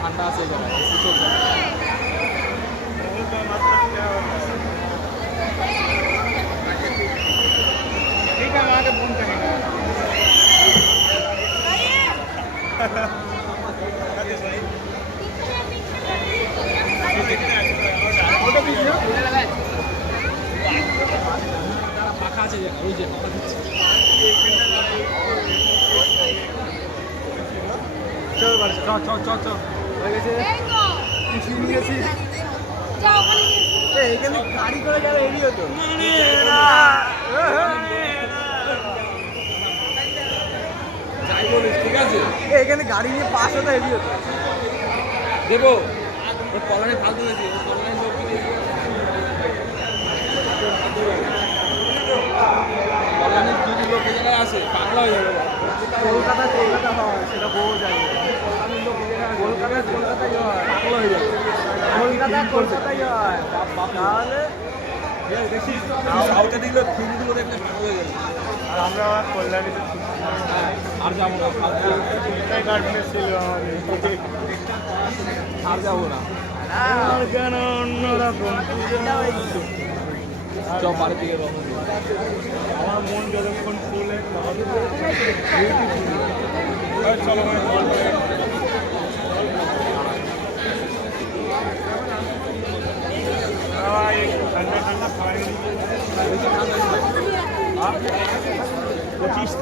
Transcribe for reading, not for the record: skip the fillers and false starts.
ঠান্ডা আছে এই জায়গায়, এসি চলছে না। ফাঁকা আছে ওই যে ফাঁকা দিচ্ছে। চল বাড়ি চল চল চল চল হয়ে গেছে। কিছু নিয়েছি এখানে গাড়ি করে গেলে এরই হতো। যাই বলিস ঠিক আছে, এখানে গাড়ি নিয়ে পাস হতো এরই হতো। দেবো ওর কলারে ফালতু হয়েছে, ওর কলারে লোক কল্যাণের যদি লোক জায়গায় আসে বাংলা হয়ে যাবে। কলকাতা কলকাতা হয় সেটা বউ যায়, কলকাতায় কলকাতায় হয় বাংলা হয়ে যাবে। কলকাতা কলকাতায় হয় তাহলে সাউথে দিলে ফিল্মগুলো দেখলে ভালো হয়ে যাবে। আর আমরা কল্যাণীতে আর যাবো না, ছিল আর যাবো না কেন অন্যরকম সব বাড়ি থেকে রকম। আমার মন যতক্ষণ ফুলে চলো ঠান্ডা ঠান্ডা 25টা